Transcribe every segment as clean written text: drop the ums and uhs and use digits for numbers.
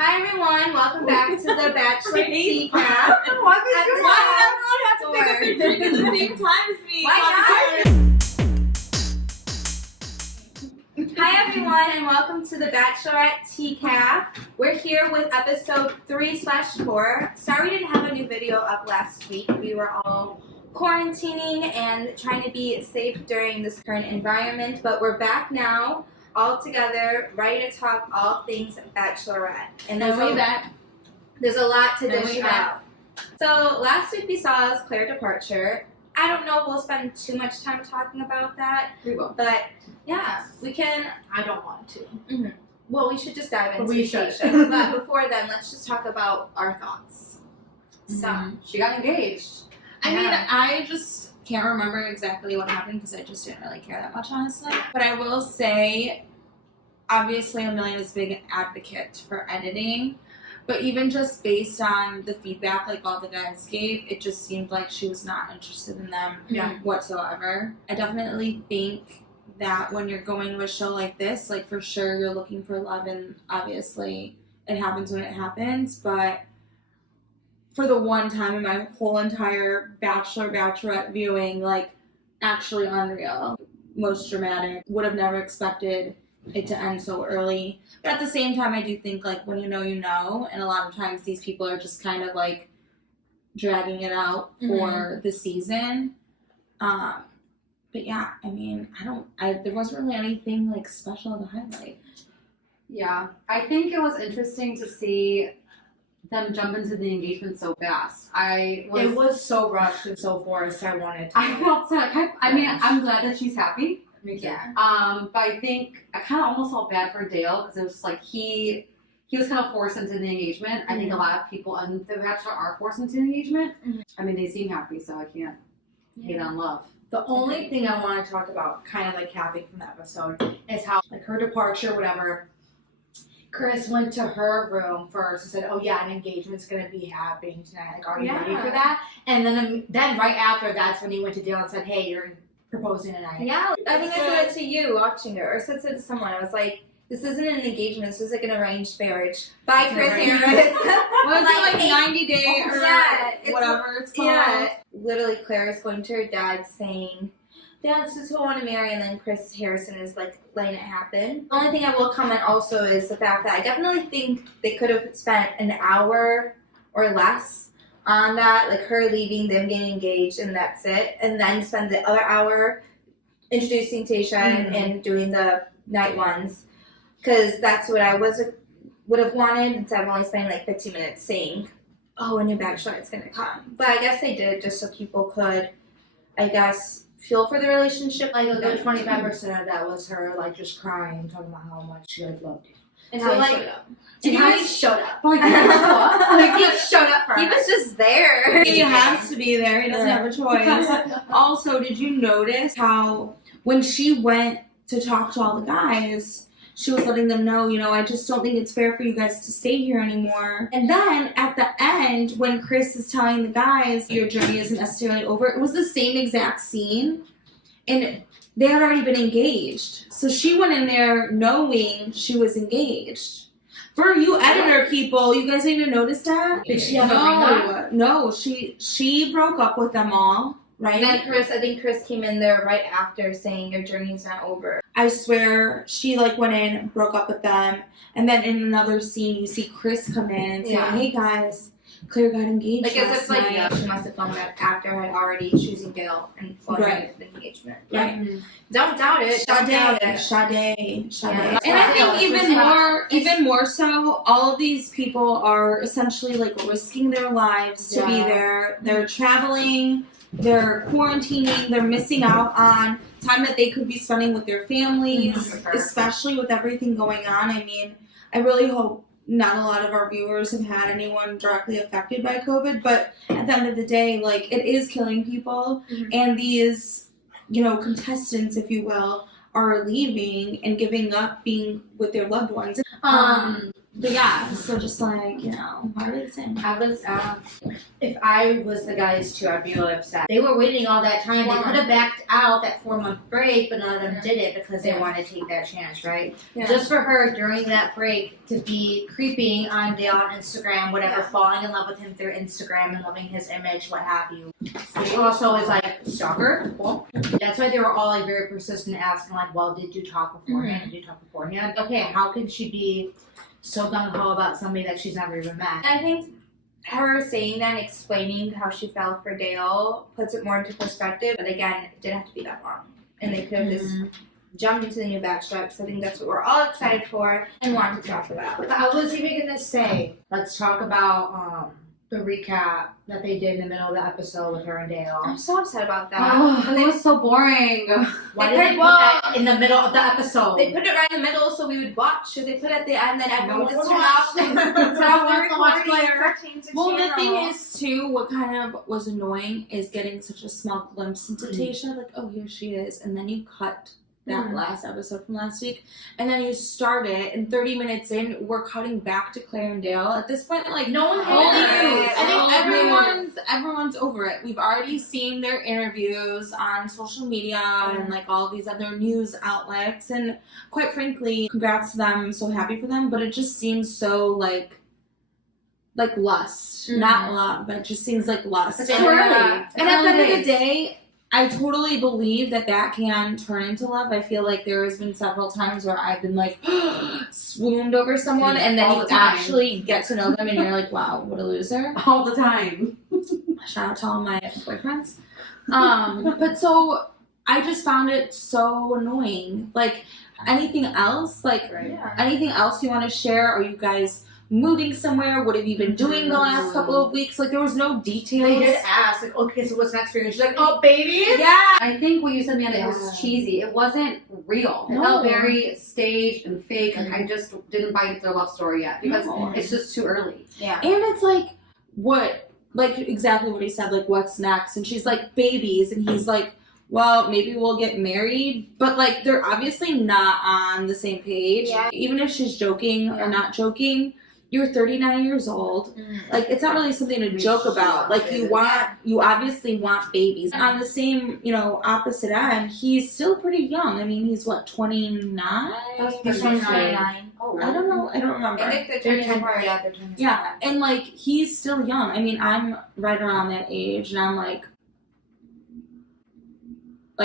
Hi everyone, welcome back to the Bachelorette Tea Cap. Why did everyone have to pick up their drink at the same time as me? Why not? Hi everyone, and welcome to the Bachelorette Tea Cap. We're here with episode 3/4. Sorry we didn't have a new video up last week. We were all quarantining and trying to be safe during this current environment, but we're back now, all together, ready to talk all things Bachelorette. And there's a lot to dish out. So last week we saw CLARE departure. I don't know if we'll spend too much time talking about that. We will. But yeah, we can. I don't want to. Mm-hmm. Well, we should just dive into Tayshia. But before then, let's just talk about our thoughts. So She got engaged. I mean, I just can't remember exactly what happened because I just didn't really care that much, honestly. But I will say, obviously, Amelia is a big advocate for editing. But even just based on the feedback, like all the guys gave, it just seemed like she was not interested in them whatsoever. I definitely think that when you're going to a show like this, like for sure you're looking for love, and obviously it happens when it happens, but for the one time in my whole entire Bachelorette viewing, like actually unreal, most dramatic, would have never expected it to end so early. But at the same time, I do think like when you know, and a lot of times these people are just kind of like dragging it out for the season. But yeah, I mean, there wasn't really anything like special to highlight. Yeah, I think it was interesting to see them jump into the engagement so fast. It was so rushed and so forced. I felt so like, I mean, I'm glad that she's happy. Me too. Yeah. But I think I kind of almost felt bad for Dale because it was just like he was kind of forced into the engagement. I think a lot of people on The Bachelor are forced into the engagement. I mean, they seem happy, so I can't hate on love. The only thing I want to talk about, kind of like happy from the episode, is how like her departure, whatever. Chris went to her room first and said, "Oh yeah, an engagement's gonna be happening tonight. Like, are you ready for that?" And then right after, that's when he went to Dale and said, "Hey, you're proposing tonight." Yeah, I think I said it to you watching it, or said it to someone. I was like, this isn't an engagement, this is like an arranged marriage. By Chris Harris. Was it like 90 day or whatever it's called? Yeah. Literally, Claire is going to her dad saying, "Dad, this is who I want to marry," and then Chris Harrison is like letting it happen. The only thing I will comment also is the fact that I definitely think they could have spent an hour or less on that, like her leaving, them getting engaged, and that's it. And then spend the other hour introducing Tayshia and doing the night ones. Because that's what I would have wanted, instead of only spending like 15 minutes saying, "Oh, a new Bachelorette's gonna come." But I guess they did just so people could, I guess, feel for the relationship. Like, 25% of that was her like just crying, talking about how much she like loved him. And So, how like, he showed up. And how he showed up. Like, Like, he showed up for her. He was just there. He has to be there. He doesn't have a choice. Also, did you notice how when she went to talk to all the guys, she was letting them know, I just don't think it's fair for you guys to stay here anymore. And then at the end, when Chris is telling the guys, your journey isn't necessarily over, it was the same exact scene. And they had already been engaged. So she went in there knowing she was engaged. For you editor people, you guys didn't even notice that? Did she have a ring on? No, she broke up with them all, right? And then I think Chris came in there right after saying, "Your journey's not over." I swear, she went in, broke up with them, and then in another scene, you see Chris come in and say, "Hey guys, Claire got engaged." Like as if she must have gone back after had already choosing Dale and going to the engagement. Right. Don't doubt it. Sade. Yeah. And I think even more so, all of these people are essentially risking their lives to be there. They're traveling, they're quarantining, they're missing out on time that they could be spending with their families, especially with everything going on. I mean, I really hope not a lot of our viewers have had anyone directly affected by COVID, but at the end of the day, it is killing people, and these, contestants, if you will, are leaving and giving up being with their loved ones. But yeah, so just like, you know, why are they the same? I was, if I was the guys too, I'd be really upset. They were waiting all that time. They could have backed out that 4-month break, but none of them did it because they wanted to take that chance, right? Yeah. Just for her during that break to be creeping on Dale on Instagram, whatever, falling in love with him through Instagram and loving his image, what have you. Which also is like stalker. Well, that's why they were all like very persistent, asking like, "Well, did you talk beforehand? Did you talk beforehand?" Okay, how can she be so gung ho about somebody that she's never even met? I think her saying that and explaining how she fell for Dale puts it more into perspective. But again, it didn't have to be that long. And they could have just jumped into the new Bachelorette. So I think that's what we're all excited for and wanted to talk about. But I was even gonna say, let's talk about the recap that they did in the middle of the episode with her and Dale. I'm so upset about that. Oh, it was so boring. Why They did they put- put that in the middle of the episode? They put it right in the middle so we would watch. Or they put it at the end, then everyone No just one turn off watched it. turn No off one the wants to watch recording Claire. or change the Well, the thing channel. is, too, what kind of was annoying is getting such a small glimpse into Tayshia, like, oh, here she is, and then you cut that last episode from last week, and then you start it, and 30 minutes in, we're cutting back to Claire and Dale. At this point, like, No one only, cares. I think everyone's over it. We've already seen their interviews on social media and like all these other news outlets, and quite frankly, congrats to them. I'm so happy for them, but it just seems so like lust, not love, but it just seems like lust. It's And- too early. and at the end of the day, I totally believe that can turn into love. I feel like there has been several times where I've been like swooned over someone, and then All you the time. actually get to know them, and you're like, wow, what a loser. All the time. Shout out to all my boyfriends. But so I just found it so annoying. Like, anything else? Like, Yeah. anything else you want to share? Are you guys moving somewhere? What have you been doing the last couple of weeks? Like, there was no details. They did ask, like, okay, so what's next for you? And she's like, oh, babies? Yeah. I think what you said, Amanda, it was cheesy. It wasn't real. It No. felt very staged and fake. Like, I just didn't buy into their love story yet because No. it's just too early. Yeah. And it's like, what? Like, exactly what he said, like, what's next? And she's like, babies. And he's like, well, maybe we'll get married. But, like, they're obviously not on the same page. Yeah. Even if she's joking or not joking, you're 39 years old. Like, it's not really something to joke about. Like, you obviously want babies. On the same, opposite end, he's still pretty young. I mean, he's what, 29? He's 29. Oh, I don't know. I don't remember. I think they're They're 10 10, yeah, they're 10. Yeah, and like, he's still young. I mean, I'm right around that age, and I'm like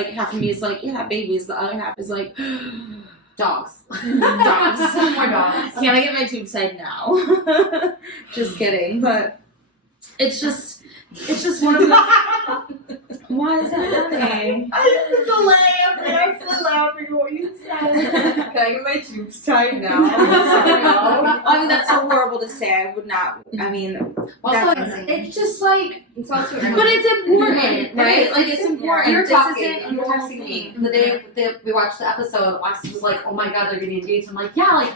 half of me is like, yeah, babies. The other half is like, dogs. dogs. More dogs. Can I get my tube side now? Just kidding, but it's just one of the. Why is that happening? The delay. I'm actually laughing at what you said. Can I get my tubes tied now? I mean, that's so horrible to say. I would not. I mean, Also, that's It's just like, It's all too early. but it's important, right? Like, it's important. we were This talking. isn't a You were normal texting thing. me the day we watched the episode. Alexis was like, "Oh my god, they're getting engaged." I'm like, "Yeah, like,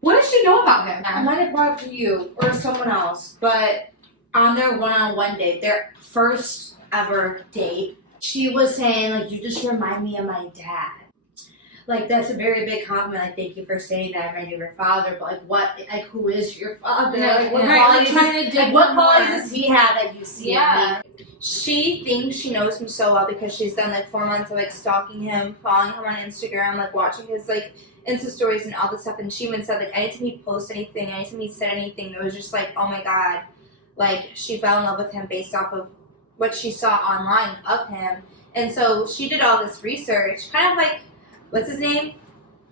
what does she know about him?" I might have brought it to you or someone else, but on their one-on-one date, their first ever date, she was saying, like, you just remind me of my dad. Like, that's a very big compliment. Like, thank you for saying that. I remind you of your father, but who is your father? Like, what qualities what qualities does he have that you see? Yeah. She thinks she knows him so well because she's done like 4 months of like stalking him, following him on Instagram, like watching his like Insta stories and all this stuff. And she even said like anytime he posted anything, anytime he said anything, it was just like, oh my god, like she fell in love with him based off of what she saw online of him. And so she did all this research, kind of like, what's his name?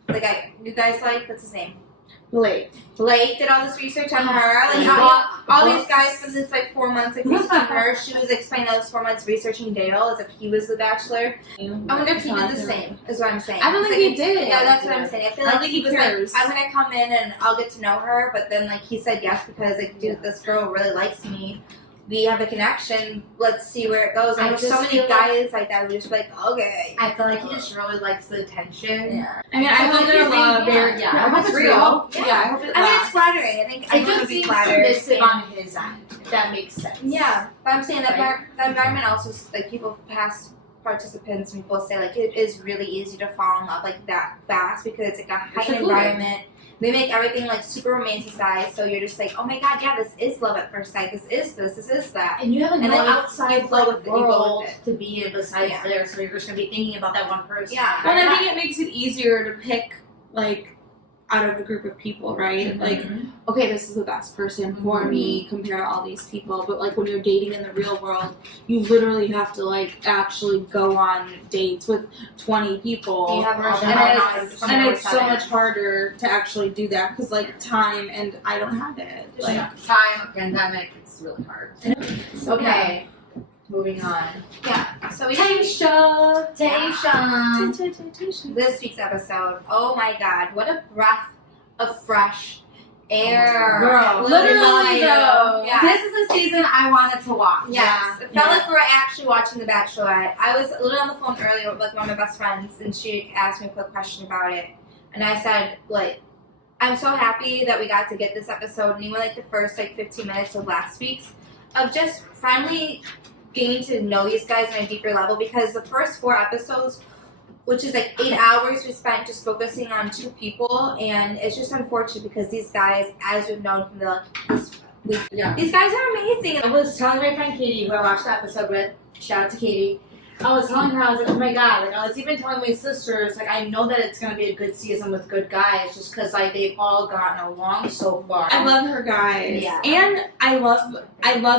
The guy you guys like, what's his name? Blake. Blake did all this research on her. Like all these guys for this like 4 months like researching her. She was explaining those 4 months researching Dale as if he was the Bachelor. I wonder if he did the same, is what I'm saying. I don't think he did. Yeah, that's what I'm saying. I feel I like think he he was cares. like, I'm gonna come in and I'll get to know her, but then like he said yes because like, dude, this girl really likes me. We have a connection. Let's see where it goes. I I know so just many feel guys like that would just be like, okay. I feel like he just really likes the attention. Yeah. I mean, I hope their love. Yeah, I hope it's real. real. Yeah, I hope it I mean, lasts. it's flattering. I think I It would just be seems flattered. submissive on his end, if that makes sense. Yeah, but I'm saying that Right. that environment also, like people, past participants, people say like it is really easy to fall in love like that fast because it's like a heightened secluded. environment. they make everything like super romanticized. So you're just like, oh my god, yeah, this is love at first sight. This is that. And you have And no then you outside flow with it, you go world with it. to be in besides Yeah. there, so you're just gonna be thinking about that one person. Yeah. Well, and I think it makes it easier to pick, like, out of a group of people, right? Like, okay, this is the best person for me compared to all these people. But, like, when you're dating in the real world, you literally have to, like, actually go on dates with 20 people. You have more And it's so much harder to actually do that because, like, time and I don't have it. Like, Time, pandemic, it's really hard. Okay. Moving on. Yeah. So we Tayshia. this week's episode. Oh my god, what a breath of fresh air. Girl, Literally, though. Yeah. This is the season I wanted to watch. Yes, it felt like we were actually watching The Bachelorette. I was literally on the phone earlier with like one of my best friends, and she asked me a quick question about it, and I said like, I'm so happy that we got to get this episode, and even like the first like 15 minutes of last week's, of just finally getting to know these guys on a deeper level, because the first 4 episodes, which is like 8 hours, we spent just focusing on 2 people, and it's just unfortunate because these guys, as we've known from this week, these guys are amazing. I was telling my friend Katie, who I watched the episode with, shout out to Katie, I was telling her, I was like, oh my god, like I was even telling my sisters, like I know that it's gonna be a good season with good guys, just because like they've all gotten along so far. I love her guys. Yeah. And I love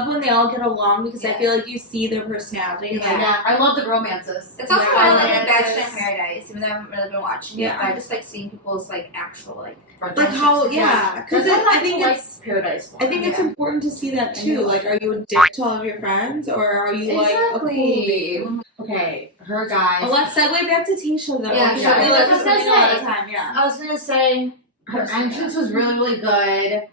when they all get along because I feel like you see their personality. Yeah. Like, I love the romances. It's also Yeah, why I I like like Bachelor in this. Paradise, even though I haven't really been watching it. But I just like seeing people's like actual like how, because I think like it's Paradise. I think it's important to see that too. Like, are you a dick to all of your friends, or are you like a cool babe? Okay, her guys. Well, let's segue back to Tayshia though. Yeah, because sure. I feel I like was it's gonna something all say- the time. Yeah. I was gonna say her entrance was really, really good.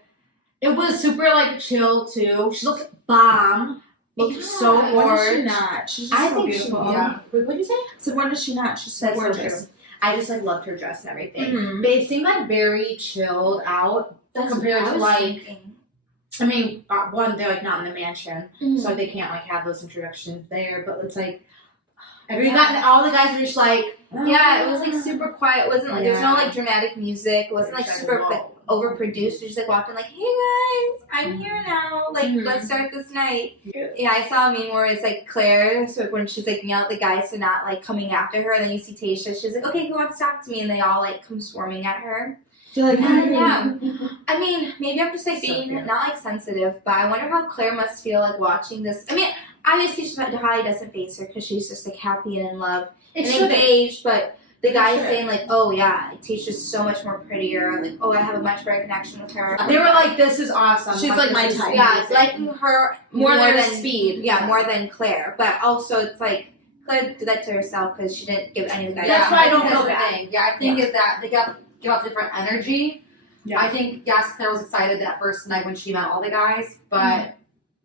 It was super like chill too. She looked bomb. Looked so When is she gorgeous. not? She's just I so think beautiful. she. Yeah. Wait, what did you say? So when is she not? She's so That's so gorgeous. true. I just like loved her dress and everything. Mhm. But it seemed like very chilled out compared to like. I mean, one, they're like not in the mansion, so they can't like have those introductions there. But it's like all the guys were just like, Yeah, it was like super quiet. It wasn't like there's no like dramatic music. It wasn't like It's super like, like overproduced. We just like walked in like, hey guys, I'm here now. Like let's start this night. Yeah, I saw a meme where it's like Claire, so when she's like yelling at the guys for not like coming after her, and then you see Tayshia, she's like, okay, who wants to talk to me? And they all like come swarming at her. You're like, Yeah. I mean, maybe I'm just like So being cute. not like sensitive, but I wonder how Claire must feel like watching this. I mean, obviously Holly doesn't face her because she's just like happy and in love and engaged, but the guy's saying like, oh yeah, Tayshia's so much more prettier. Like, oh, I have a much better connection with her. They were like, this is awesome. She's like my type. Yeah, it's liking her more than than speed. Yeah, more than Claire. But also, it's like Claire did that to herself because she didn't give any of the guys. That's why I don't That's feel the bad. thing. Yeah, I think is that they give off different energy. Yeah. I think yes, Claire was excited that first night when she met all the guys, but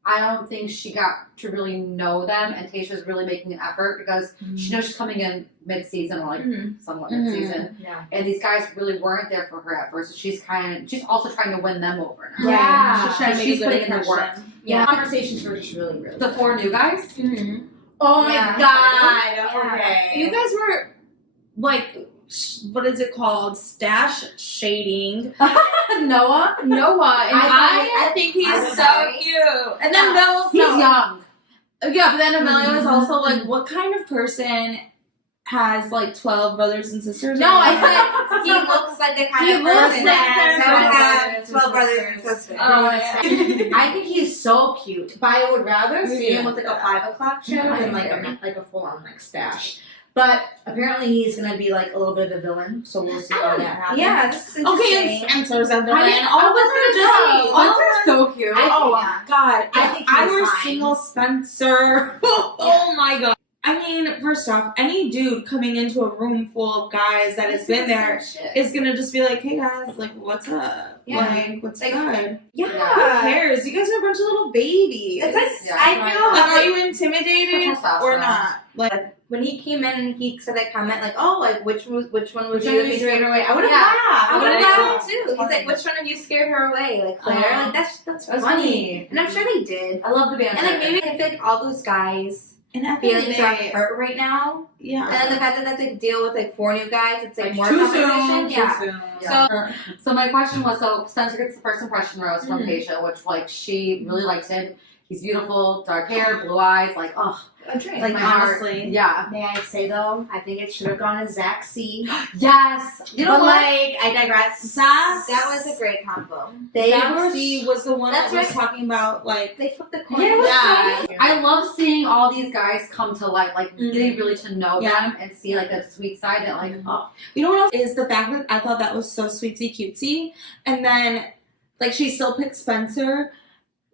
I don't think she got to really know them. And Tayshia's really making an effort because she knows she's coming in mid-season, or like somewhat mid-season, Yeah. and these guys really weren't there for her at first. So she's also trying to win them over now. Yeah. She's trying to make She's a good putting in the work. impression. Yeah. Conversations were just really, really The 4 new guys. Oh my Yeah. god. Yeah. Okay. You guys were like, what is it called? Stash shading. Noah. And I think he's I'm so sorry. cute. And then Mel's He's young. Yeah, but then Amelia was also like, what kind of person has like 12 brothers and sisters? No, I said he looks like the kind He of looks person like that their would have 12 brothers and sisters. Oh, yeah. I think he's so cute, but I would rather see him with like a 5 o'clock show than like a full on like stash. But apparently he's gonna be like a little bit of a villain, so we'll see how that happens. Yeah, this is Okay, interesting. and Spencer's a villain. I mean, All of us are just Spencer's so cute. God, I if think I he's were fine. single Spencer. Oh my god. I mean, first off, any dude coming into a room full of guys that has been there is gonna just be like, hey guys, like, what's up? Yeah. Like, what's Like, good? Yeah. Who cares? You guys are a bunch of little babies. It's like, Yeah, I feel Like, are like you intimidated Testosterone. or not? Like, when he came in, he said that comment like, "Oh, like which one would Which you one you scared away? I would have Yeah. laughed. I would have Yeah. laughed too. He's like, "Which one of you scared her away?" Like Claire. Like that's That's funny. funny. And I'm sure they did. I love the banter. And like maybe I feel like all those guys And I feelings are hurt right now. Yeah. And then the fact that they have to deal with like 4 new guys, it's like more too competition. soon. Yeah. Too soon. Yeah. So my question was, so Spencer gets the first impression rose from Tayshia, which like she really likes him. He's beautiful, dark hair, blue eyes, like A dream. Like, my heart. honestly. Yeah. May I say though, I think it should have gone to Zach C. Yes. You know But what? like, I digress. That was a great combo. Zach C was the one That's that was right. talking about like They flipped the coin. Yeah, it was Yeah. so- I love seeing all these guys come to light, like getting really to know them and see like that sweet side that like You know what else is the fact that I thought that was so sweetsy cutesy, and then like she still picked Spencer.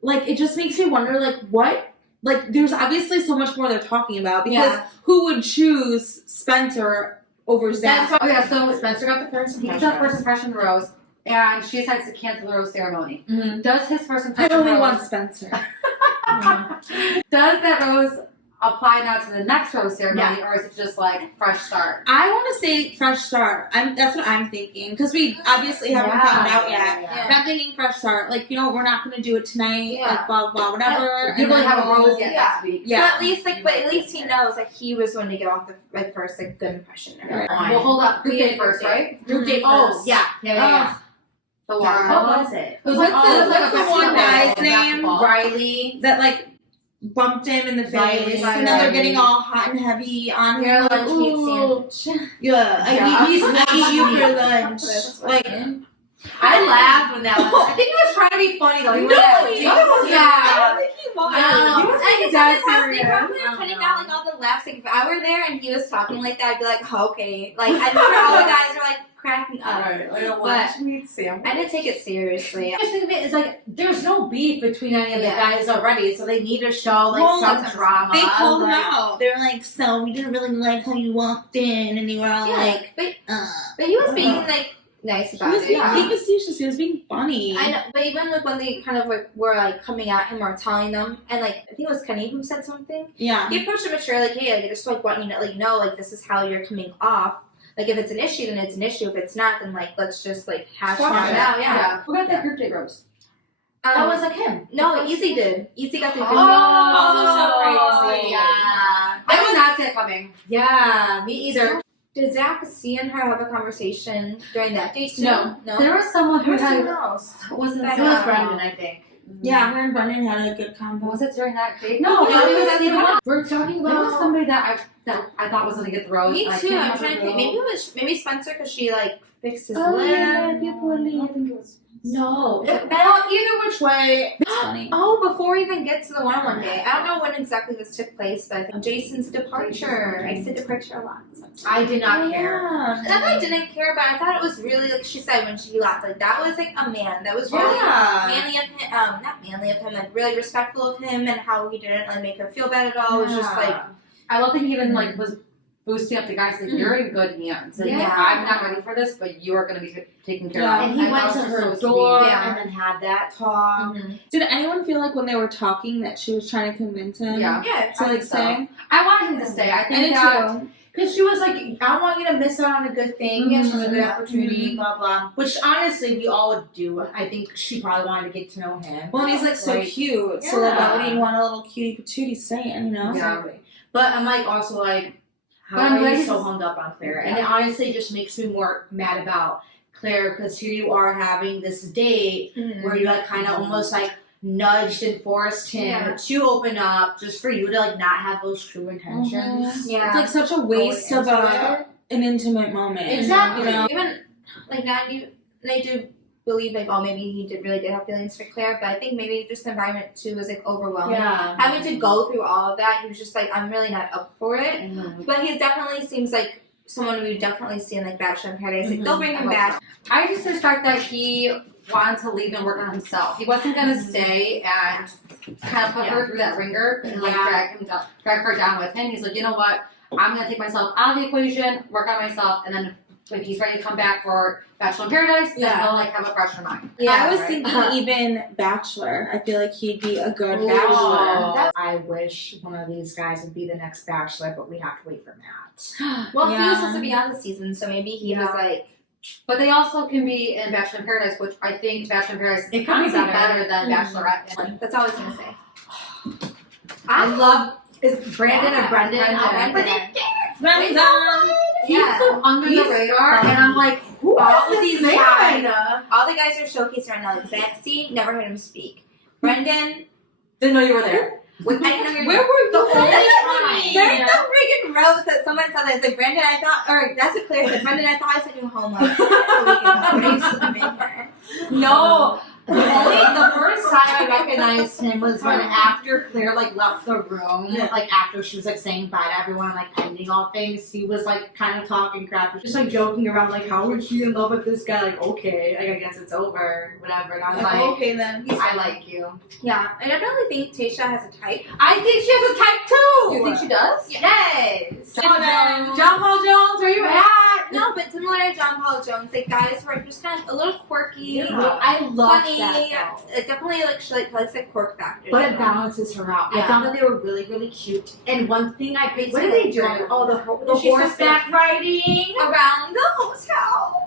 Like it just makes me wonder, like what, like there's obviously so much more they're talking about because who would choose Spencer over Zach? oh yeah, so Spencer got the first he gets the first impression rose, and she decides to cancel the rose ceremony. Mhm. Does his first I impression only rose, want Spencer. does that rose apply now to the next rose ceremony, or is it just like fresh start? I want to say fresh start. That's what I'm thinking because we obviously haven't found out yet. Yeah. But I'm thinking fresh start. Like we're not gonna do it tonight. Yeah. Like blah blah whatever. You and don't really then have a we'll- rose yet next week. Yeah. So at least but at least he knows that he was going to give off the like first like good impression. Right. Well, hold up. Group Yeah, date first, group date. right? Group date Oh, first. yeah. The Yeah. water. What was it? What's like, the- oh, it's like what's a the one basketball. guy's name? Basketball. Riley. That like bumped him in the face, Riley. and then they're getting all hot and heavy on Your him. lunch meat Ooh. sandwich. Yeah, I eat you for lunch. Like, I laughed when that was. I think he was trying to be funny though. He No, was- he yeah. wasn't. I don't think he was. No. You were Like, like, that's they serious. probably I were putting don't out like all the laughs. Like if I were there and he was talking like that, I'd be like, oh, okay. Like I'm sure all the guys are like cracking up. But meat sandwich. I didn't take it seriously. The thing of it is like there's no beef between any of the Yeah. guys already, so they need to show like Well, some that's- drama. they called him like, out. They're like, so we didn't really like how you walked in, and they were all like, But he was being like nice he about was it. being Yeah. facetious. He was being funny. I know, but even like when they kind of like were like coming at him or telling them, and like I think it was Kenny who said something. Yeah. He approached him mature, like, hey, like I just like want you to like know like this is how you're coming off. Like if it's an issue, then it's an issue. If it's not, then like let's just like hash Squash it it. out. Yeah. Who got that group date rose? that was like him. No, Easy did. Easy got the good Oh, so crazy. Yeah. I did not see it coming. Yeah, me either. Did Zach C and her have a conversation during that date too? No. No. There was someone who Who's had. someone else? Was it? That It was Yeah. Brendan, I think. Yeah, her and Brendan had a good combo. Was it during that date? No, No, it was that's the one. We're talking There was about somebody that I thought was gonna get the rose. Me and I too. can't I'm remember trying to who. think. Maybe it was Spencer because she like fixed his Oh lip. yeah, people were leaving. I think it was. no. It- Well, either which way. It's funny. Oh, before we even get to the one day, I don't know when exactly this took place, but I think Jason's departure. I said departure a lot. I did not care. Yeah. And I didn't care, but I thought it was really like she said when she left, like that was like a man. That was really Yeah. manly of him. Not manly of him, like really respectful of him and how he didn't like make her feel bad at all. It was just like I love that he even like was boosting up the guys like you're in good hands. And Yeah. I'm not ready for this, but you are going to be taken care Yeah. of. And he I went thought to it was her so door sweet. Yeah. and then had that talk. Did anyone feel like when they were talking that she was trying to convince him Yeah. Yeah. to like so. say? I wanted him to stay. I I think did that too. Because she was like, I don't want you to miss out on a good thing. Yes, she's a good Mhm. opportunity, blah, blah. Which honestly, we all would do. I think she probably wanted to get to know him. Well, and he's like so Like, cute, so like why yeah. would you want a little cutie patootie staying, you know? Yeah. Exactly. But I'm like, also like, how But I'm are glad you he's so just- hung up on Claire? And it honestly just makes me more mad about Claire because here you are having this date where you like kind of almost like nudged and forced him Yeah. to open up just for you to like not have those true intentions. Yeah. It's like such a waste of an intimate moment. Exactly. You know? Even like now, they do believe like, oh, maybe he really did have feelings for Claire, but I think maybe just the environment too was like overwhelming. Yeah. Having to go through all of that, he was just like, I'm really not up for it. But he definitely seems like someone we definitely see in like Bachelor in Paradise. Like they'll bring him back. I just suspect that he wanted to leave and work on himself. He wasn't going to stay and kind of put her through that ringer and like drag her down with him. He's like, you know what? I'm going to take myself out of the equation, work on myself, and then when he's ready to come back for Bachelor in Paradise, then Yeah. he'll like have a fresher mind. I was right. thinking even Bachelor. I feel like he'd be a good Oh. Bachelor. I wish one of these guys would be the next Bachelor, but we have to wait for Matt. Well, he was Yeah. supposed to be on the season, so maybe he was like, But they also can be in Bachelor in Paradise, which I think Bachelor in Paradise It could be honestly better. than Bachelorette. And that's all I was gonna say. I love Is Brandon or Brendan? Brendan. He's so under the radar, and I'm like, who All is of these this guys, man? all the guys are showcased around now. Like Zaxi, never heard him speak. Brendan, Didn't know you were there. wait, I didn't know you Where were the you? only at? There's no freaking roast that someone said that. It's like, Brendan, I thought, or that's what Claire said. Brendan, I thought I sent you home like a week ago. What are you swimming there? No, the first time I recognized him was when after Claire like left the room, like after she was like saying bye to everyone, like ending all things. He was like kind of talking crap, just like joking around, like how is she in love with this guy? Like okay, like I guess it's over, whatever. And I was like, Okay then. I like you. Yeah, I definitely think Tayshia has a type. I think she has a type too. You think she does? Yes. John Paul Jones, where you at? No, but similar to John Paul Jones, like guys who are just kind of a little quirky, Yeah. I love funny, that. definitely like she likes like quirk factor. But it balances her out. Yeah. I thought that they were really, really cute. And one thing I picked, what did they do? Oh, the She's horseback riding. around the hotel.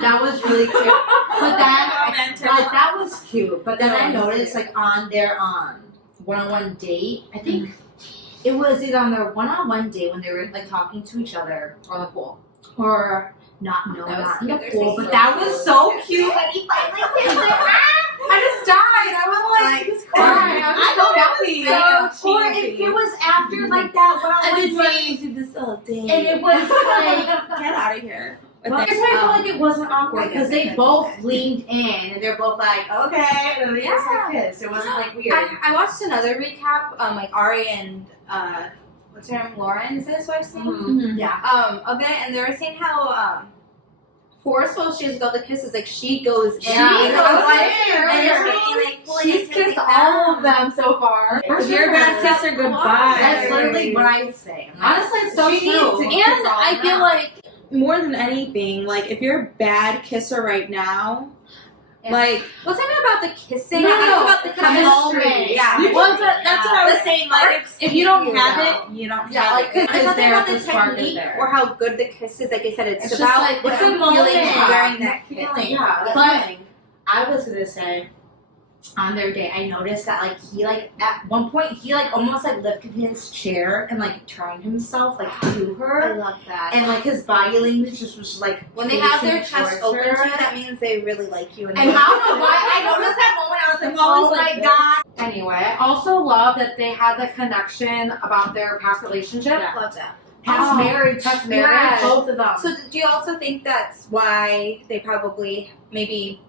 That was really cute. But then, Romantic. like, that was cute. But then I That was noticed, like, on their one-on-one date, I think it was either on their one-on-one date when they were like talking to each other or the pool, or not in That the was pool. cute. But that was so cute. Like, he finally kissed her. I just died. I was like, just crying. I was so happy. So Or if it was after like that one-on-one date, do this all day. and it was like. Get out of here. Well, I feel like it wasn't awkward because they both leaned in and they're both like, okay, and they just like kissed. It wasn't like weird. I watched another recap, like Ari and what's her name, Lauren? Is that his wife's name? Mhm. Yeah. Of it, and they were saying how forceful she is about the kisses. Like she goes in. She and goes like, in. and they're like pulling She's and kissing kissed all of them so far. If you're a bad kisser, goodbye. That's literally what I would say. Honestly, it's so She true. needs to- and I feel like more than anything, like if you're a bad kisser right now, Yeah. like What's even about the kissing? No, It's no, about the chemistry. chemistry. Yeah. you well, that's what I was saying. Like if you don't Yeah. have it, you don't Yeah, have like it. because it's Is nothing there about if the the spark is technique there? or how good the kiss is. Like I said, it's It's just about like, what it's I'm a feeling moment. during that kiss. Feeling. Yeah, The but feeling. I was gonna say, on their date, I noticed that like he like at one point he like almost like lifted his chair and like turned himself like to I her, love that. and like his body language just was like When they have their facing chest towards open to her. you, that means they really like you. And I don't know why I noticed that moment. I was like, I'm always oh like my this. god. Anyway, I also love that they had the connection about their past relationship, love that. past marriage, Yes. both of them. So do you also think that's why they probably maybe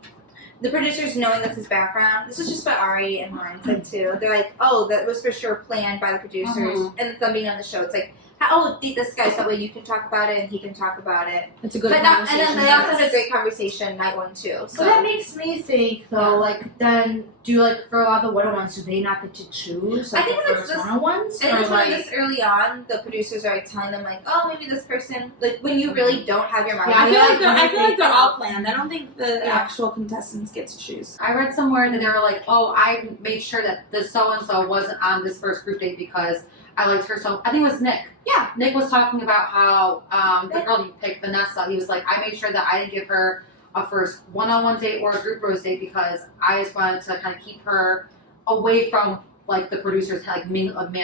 the producers knowing that's his background? This is just what Ari and Lauren said too. They're like, oh, that was for sure planned by the producers, and them being on the show. It's like, oh, date this guy so that way you can talk about it and he can talk about it. It's a good But not, and conversation. then they also had a great conversation night one too. So So that makes me think though, like then do like for a lot of the one-on-ones, do they not get to choose? Like, I think the it's first just- one-on-ones, And or it's like when this early on, the producers are like telling them like, oh, maybe this person, like when you really don't have your mind. Yeah, I feel like I they're, they're all planned. I don't think the Yeah. actual contestants get to choose. I read somewhere that they were like, oh, I made sure that the so-and-so wasn't on this first group date because I liked her so. I think it was Nick. Yeah. Nick was talking about how the girl he picked, Vanessa. He was like, I made sure that I didn't give her a first one-on-one date or a group rose date because I just wanted to kind of keep her away from like the producers like manhandling.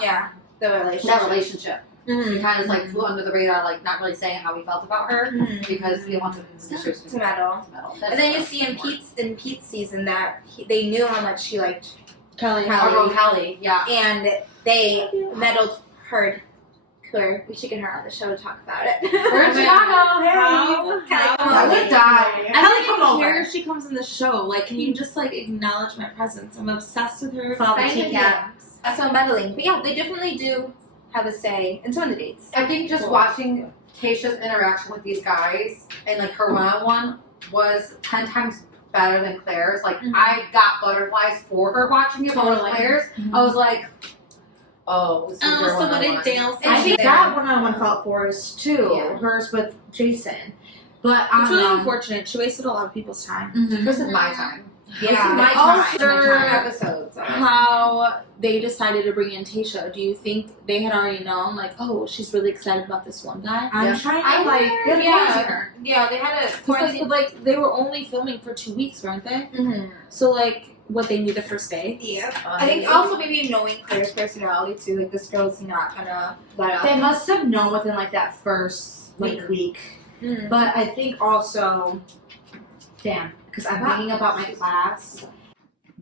Yeah, the relationship. That relationship. Mm-hmm. He kind of like flew under the radar, like not really saying how he felt about her because he didn't want the producers To meddle. And then you see in Pete's season that they knew how much she liked Kelly. Kelly, yeah. and they meddled her. Claire, we should get her on the show to talk about it. We're in Chicago, hey! Kelly, come I on. would die. I don't come even over. care if she comes in the show. Like, can you just like acknowledge my presence? I'm obsessed with her. Follow the Thank Tea you. Cap. So meddling. But yeah, they definitely do have a say in some of the dates. I think just watching Tayshia's interaction with these guys and like her one-on-one was 10 times better than Claire's. Like I got butterflies for her watching it, but with Totally. Claire's, I was like, oh, this is her So what one-on-one. did Dale say? I think there? that one-on-one felt for us too. Yeah. Hers with Jason, but It's really unfortunate. She wasted a lot of people's time. This is my time. Yeah. This is my Also, time. episodes. How they decided to bring in Tayshia. Do you think they had already known, like, oh, she's really excited about this one guy? Yeah. I'm trying I to, like, wonder, yeah, they had a 'cause, like, they were only filming for 2 weeks, weren't they? Mm-hmm. So, like, what they knew the first day. Yeah. I think also maybe knowing Claire's personality too. Like this girl's not gonna let up. They must have known within like that first week. Mm. But I think also, because I'm thinking about my class.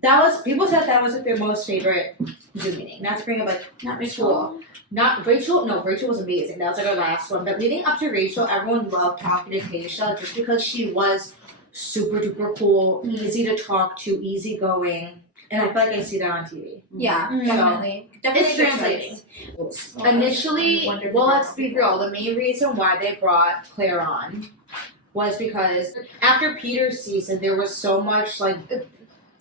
That was, people said that was like their most favorite Zoom meeting. Not to bring up like Not Rachel. Not Rachel. No, Rachel was amazing. That was like our last one. But leading up to Rachel, everyone loved talking to Tayshia just because she was super duper cool, easy to talk to, easygoing, and I feel like I see that on TV. Yeah, Mm. definitely. Definitely It's good translating. choice. Initially, Wonderful. well, let's be real. The main reason why they brought Claire on was because after Peter's season, there was so much like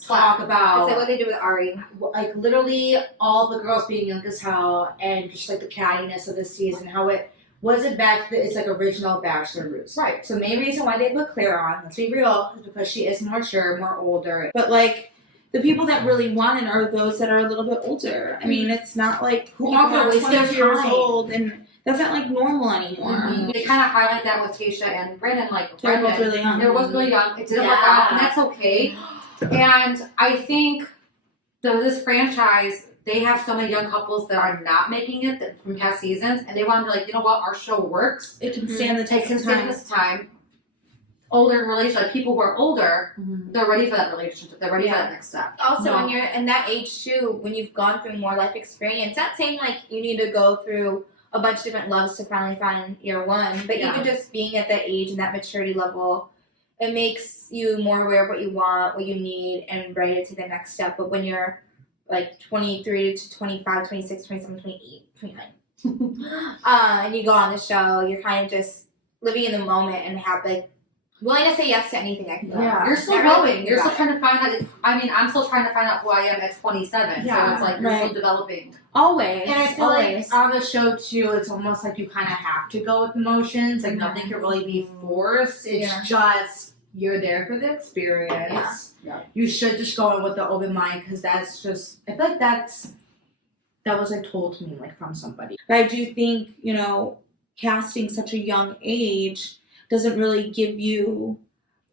talk Is about that what they did with Ari? like literally all the girls being young as hell and just like the cattiness of the season, how it wasn't back to its like original Bachelor roots. Right. So the main reason why they put Claire on, let's be real, is because she is more mature, more older. But like the people that really want it are those that are a little bit older. I mean, it's not like Who people aren't are wasting their 20 years time. old, and that's not like normal anymore. They kind of highlight that with Tayshia and Brendan. Like They're both Brendan, really young. they were both really young. It didn't work out, and that's okay. And I think this franchise, they have so many young couples that are not making it from past seasons, and they want to be like, you know what, our show works. It can stand the It test can of stand time. this time. Older relationship, like people who are older, they're ready for that relationship. They're ready for that next step. Also, No. when you're in that age too, when you've gone through more life experience, not saying like you need to go through a bunch of different loves to finally find your one, but Yeah. even just being at that age and that maturity level, it makes you more aware of what you want, what you need, and ready to take the next step. But when you're like 23 to 25, 26, 27, 28, 29, and you go on the show, you're kind of just living in the moment and have like willing to say yes to anything. I feel. Yeah. You're still Not really growing. thinking You're still about trying to find out. I mean, I'm still trying to find out who I am at 27. Yeah, so it's like you're right. still developing. Always. And I feel always. like on the show too, it's almost like you kind of have to go with emotions. Like nothing can really be forced. It's Yeah. just you're there for the experience. Yeah. Yeah. You should just go in with the open mind because that's just. I feel like that was like told to me like from somebody. But I do think, you know, casting such a young age doesn't really give you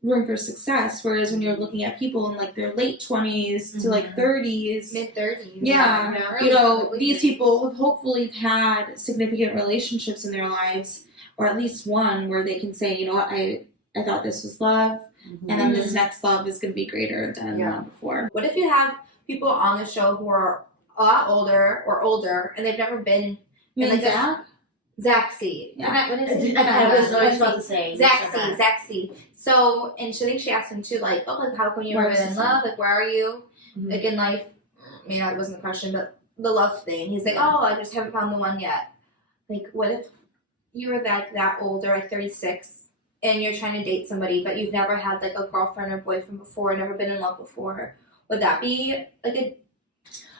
room for success. Whereas when you're looking at people in like their late 20s to like 30s, mid-30s. Yeah. early you know, 30s. these people have hopefully had significant relationships in their lives, or at least one where they can say, you know what, I thought this was love, and then this next love is going to be greater than the one before. What if you have people on the show who are a lot older, and they've never been You like mean Zach? Zaxi. Yeah. What is it? I was always about to say Zaxi. So, and I think she asked him too, like, oh, like, how come you Where were is in this love? Like, where are you? Mhm. Like, in life, I mean, that wasn't the question, but the love thing. He's like, oh, I just haven't found the one yet. Like, what if you were that older, like 36, and you're trying to date somebody, but you've never had, like, a girlfriend or boyfriend before, never been in love before? Would that be, like, a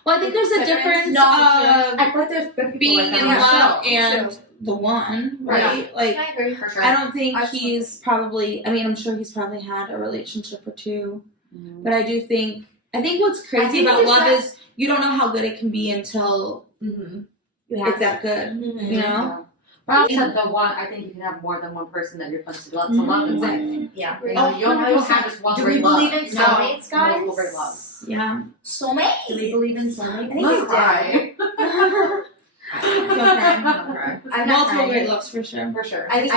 Well, I think there's a difference No, of I thought there's been people being like in that on the love show. and the one, right? Like, I agree. For sure. I don't think Absolutely. he's probably, I mean, I'm sure he's probably had a relationship or two, but I think what's crazy think about there's love that- is you don't know how good it can be until Mm-hmm. You have it's that good, Mhm. you know? Yeah. But I said the one. I think you can have more than one person that you're supposed to love. To love in life. Yeah. You know, you don't have just one Do great we love. believe in You have soulmates, guys? multiple great loves. Yeah. Soulmate. Do we believe in soulmates? I think Let's we do. cry. I'm not Multiple crying. great loves for sure. For sure. I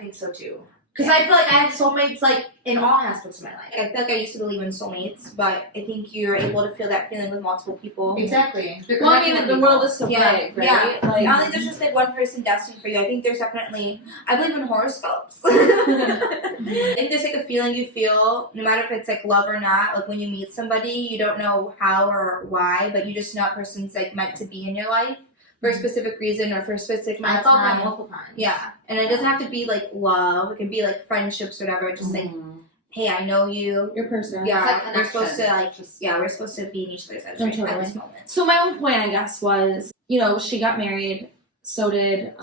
think so too. Because I feel like I have soulmates like in all aspects of my life. I feel like I used to believe in soulmates, but I think you're able to feel that feeling with multiple people. Exactly. Well, I mean, the world is so Yeah, big, right? yeah. Like, I don't think there's just like one person destined for you. I think there's definitely. I believe in horoscopes. I think there's like a feeling you feel, no matter if it's like love or not. Like when you meet somebody, you don't know how or why, but you just know that person's like meant to be in your life for a specific reason or for a specific amount I of thought time. that multiple times. Yeah, and it doesn't have to be like love. It can be like friendships or whatever. Just like, hey, I know you. your person. Yeah, It's like we're supposed to connection. like just we're supposed to be in each other's lives No, right at totally. this moment. So my own point, I guess, was, you know, she got married, so did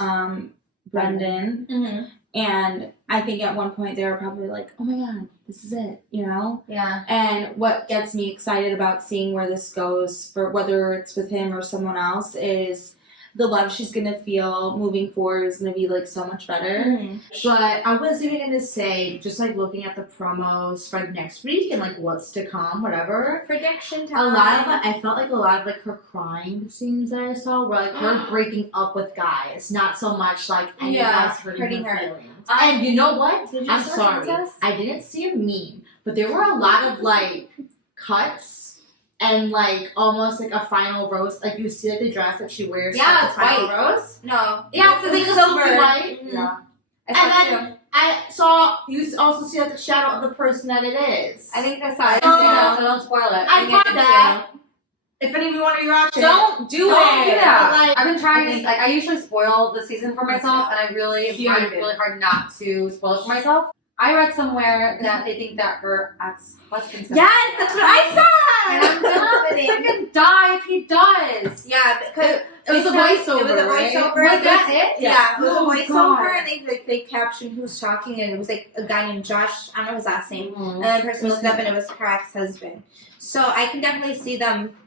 Brendan, Mm-hmm. and I think at one point they were probably like, oh my god, this is it, you know? Yeah. And what gets me excited about seeing where this goes, for whether it's with him or someone else, is the love she's gonna feel moving forward is gonna be like so much better. But I was even gonna say, just like looking at the promos for like next week and like what's to come, whatever. Prediction A time. lot of I felt like a lot of like her crying scenes that I saw were like her breaking up with guys, not so much like any guys hurting her feelings. And you know what? Did you I'm see sorry, this? I didn't see a meme, but there were a lot of like cuts and like almost like a final rose. Like you see like the dress that she wears. Yeah, like, it's the final white. rose. No. Yeah, it's like a silver white. Yeah. I saw And it then I saw you also see like the shadow of the person that it is. I think I saw it. Oh. So don't spoil it. I think got I did that. If any of you want to rewatch it, Don't do Don't it. do that. Like, I've been trying I to, think- like, I usually spoil the season for myself, and I really Yeah, find you it did. really hard not to spoil it for myself. I read somewhere that they think that her ex-husband's gonna Yes, that's what I saw. And I'm gonna freaking die if he does. Yeah, because It was a voiceover. It was a right? voiceover. Was that it? Yeah, it was Oh, a voiceover, God. and they captioned who's talking, and it was like a guy named Josh. I don't know his last name. Mhm. And then the person looked up, and it was her ex-husband. So I can definitely see them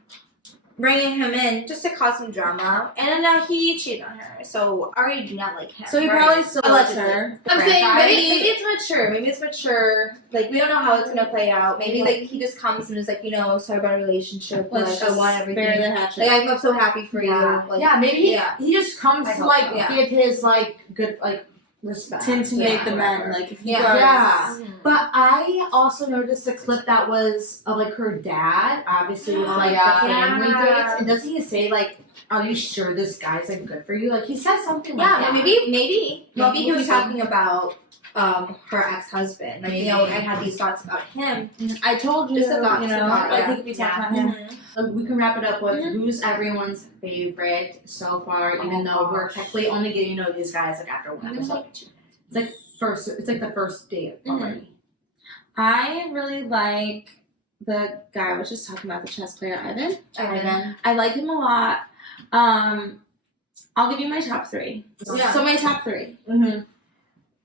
bringing him in just to cause some drama. And then now he cheated on her, so I already do not like him. So he Right. probably still loves Allegedly. her. I'm saying Franchise. maybe it's mature. Maybe it's mature. Like we don't know how it's gonna play out. Maybe like he just comes and is like, sorry about our relationship. But, Let's like I just want bury everything. the hatchet. Like I'm so happy for yeah, you. Like, yeah, maybe yeah. he just comes I to hope like so. Yeah. give his like good like respect To intimidate yeah, the men, whatever. like if you Yeah. guys. Yeah. Mhm. But I also noticed a clip that was of like her dad, obviously with Oh, like yeah. the family Yeah. dates, and doesn't he say like, "Are you sure this guy's like good for you?" Like he says something like Yeah, that. maybe he was so. talking about her ex-husband. Like Maybe. I had these thoughts about him. I told you, Just a thought, I yeah. think we talked Yeah. about him. We can wrap it up with Mhm. who's everyone's favorite so far, even though we're technically only getting to know these guys like after one episode. It's like the first date already. I really like the guy I was just talking about, the chess player Ivan. Ivan. I like him a lot. I'll give you my top three. Yeah. So my top three, Mm-hmm.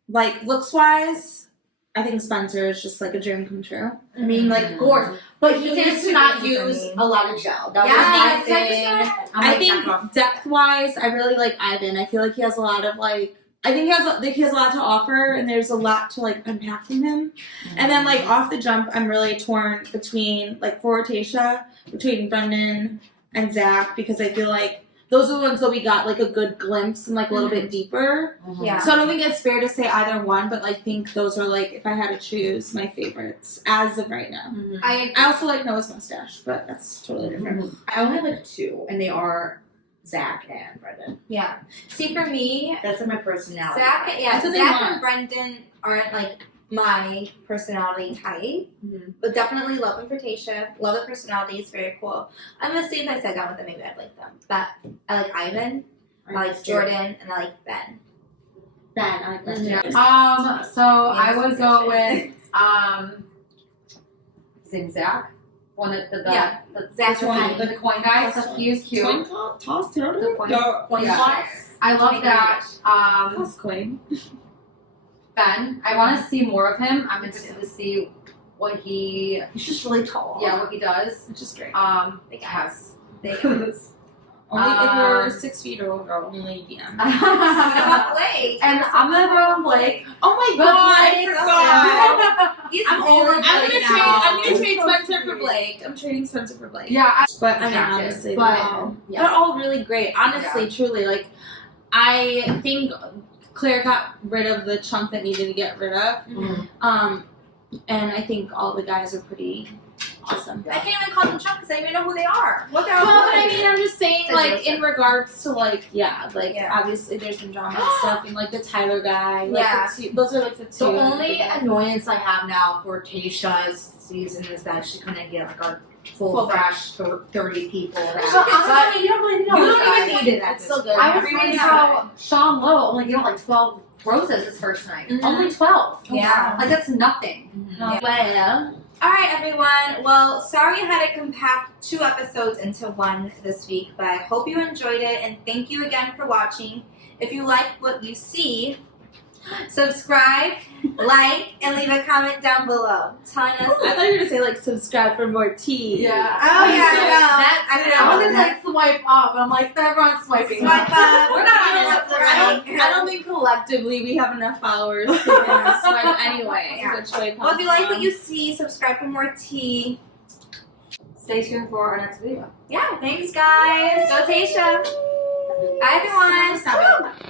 like looks wise, I think Spencer is just like a dream come true. I mean, like Gorgeous. But he He's needs to too not busy for use me. a lot of gel. That Yeah, was my thing. I think depth wise, I really like Ivan. I feel like he has a lot of like. I think he has a lot to offer, and there's a lot to like unpack from him. And then like off the jump, I'm really torn between like for Tayshia, between Brendan and Zach, because I feel like those are the ones that we got like a good glimpse and like a little bit deeper. Yeah. So I don't think it's fair to say either one, but I think those are like, if I had to choose, my favorites as of right now. I I also like Noah's mustache, but that's totally different. I only have like two, and they are Zach and Brendan. yeah. See for me, That's like my personality. Zach That's what they Zach want. and Brendan aren't like my personality type. Mhm. But definitely love them for Tayshia. Love the personality, it's very cool. I'm gonna see if I sat down with them, maybe I'd like them. But I like Ivan, I like Jordan, and I like Ben. Ben, I like Ben. Yeah. So I would go with his name's Zach. One that the Zach one. the coin guy. So he's cute. Coin toss, The coin. Coin Yeah. toss. I love that. toss coin. Ben. I want to see more of him. I'm interested to see what he He's just really tall. what he does. Which is great. Big Yes. They Only if you're Um, 6 feet over, only DM. What about Blake? And I'm gonna throw in Blake. Oh my But god, I Blake- forgot. He's I'm over I'm Blake gonna now. trade so Spencer for sweet. Blake. I'm trading Spencer for Blake. Yeah. But I mean, Attractive. honestly, But- they're all really great. Honestly, truly, like I think Claire got rid of the chunk that needed to get rid of. Mhm. And I think all the guys are pretty awesome. I can't even call them Chuck because I don't even know who they are. What they're Well, all but I mean, I'm just saying, It's like, interesting. in regards to, like, Yeah. obviously there's some drama and stuff, and, like, the Tyler guy. Like, Yeah. those are, like, the two. The only annoyance I have now for Tayshia's season is that she couldn't get like a full fresh 30 people. So That, honestly, you don't really know. you this don't guy. even need it at It's this so good. point. I was Everyone reading has how Sean Lowe only gave out like 12 roses his first night. Mhm. Only 12. Yeah. Like that's nothing. Mhm. Well, Alright, everyone. Well, sorry I had to compact 2 episodes into one this week, but I hope you enjoyed it, and thank you again for watching. If you like what you see, subscribe like, and leave a comment down below telling us. I thought you were gonna say like subscribe for more tea. Yeah. Oh yeah, I I was like swipe up. I'm like, everyone's swiping. Swipe up. We're not Swipe on right. I don't think collectively we have enough followers to swipe anyway. Yeah. Which way Well, if you like what comes you see, subscribe for more tea. Stay tuned for our next video. Yeah, thanks guys. Go Tayshia. Bye everyone. from.